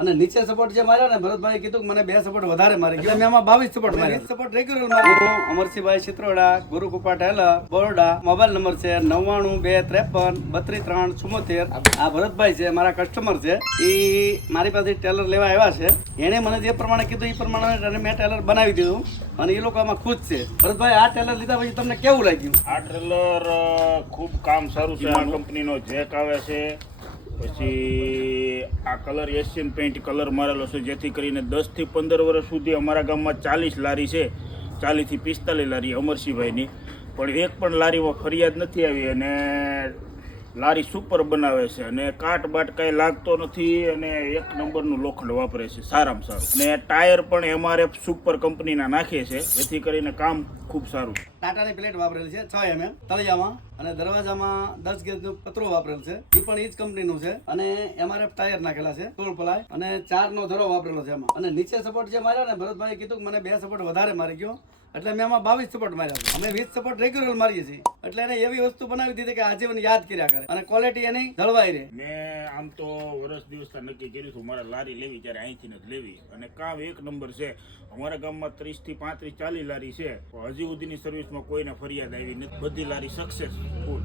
અને નીચે સપોર્ટ જે માર્યા ને ભરતભાઈ કીધું કે મને 2 સપોર્ટ વધારે મારી એટલે મેં આમાં 22 સપોર્ટ માર્યા. 20 સપોર્ટ રેગ્યુલર માર્યા. હું Amarsinhbhai Chitroda, Gurukrupa tailor, Baroda. Mobile number છે 9923537374. આ ભરતભાઈ છે, મારા કસ્ટમર છે. એ મારી પાસે ટેલર લેવા આવ્યા છે. એને મને જે પ્રમાણે કીધું એ પ્રમાણે મેં ટેલર બનાવી દીધું અને એ લોકો આમાં ખુશ છે. ભરતભાઈ, આ ટેલર લીધા પછી તમને કેવું લાગ્યું? આ ટ્રેલર ખૂબ કામ સારું છે. આ કંપનીનો જેક આવે છે, પછી આ કલર એશિયન પેઇન્ટ કલર મારેલો છે, જેથી કરીને 10 થી 15 વર્ષ સુધી અમારા ગામમાં 40 લારી છે, 40 થી 45 લારી અમરસિંહભાઈની, પણ એક પણ લારીમાં ફરિયાદ નથી આવી. અને લારી સુપર બનાવે છે અને કાટ બાટ કાંઈ લાગતો નથી અને 1 નંબરનું લોખંડ વાપરે છે, સારામાં સારું. અને ટાયર પણ MRF સુપર કંપનીના નાખે છે, જેથી કરીને કામ ખૂબ સારું. ટાટાની પ્લેટ વાપરેલી છે 6 mm તળિયામાં, અને દરવાજામાં 10 ગેજનો પતરો વાપરેલ છે, એ પણ એ જ કંપનીનું છે. અને MRF ટાયર નાખેલા છે 16 પલાય, અને 4 નો ધરો વાપરેલો છે એમાં. અને નીચે સપોર્ટ જે માર્યા ને ભરતભાઈ કીધું કે મને 2 સપોર્ટ વધારે મારી ગયો એટલે મેં આમાં 22 સપોર્ટ માર્યા છે. અમે 20 સપોર્ટ રેગ્યુલર મારીએ છીએ એટલે એને એવી વસ્તુ બનાવી દીધી કે આજીવન યાદ કર્યા કરે અને ક્વોલિટી એની જળવાઈ રહે. મેં આમ તો વર્ષ દિવસથી નક્કી કર્યું હતું મારે લારી લેવી ત્યારે અહીંથી જ લેવી, અને કામ 1 નંબર છે. અમારા ગામમાં 30 થી 35 40 લારી છે, હજી સુધીની સર્વિસમાં કોઈને ફરિયાદ આવી નથી. બધી લારી સક્સેસફુલ.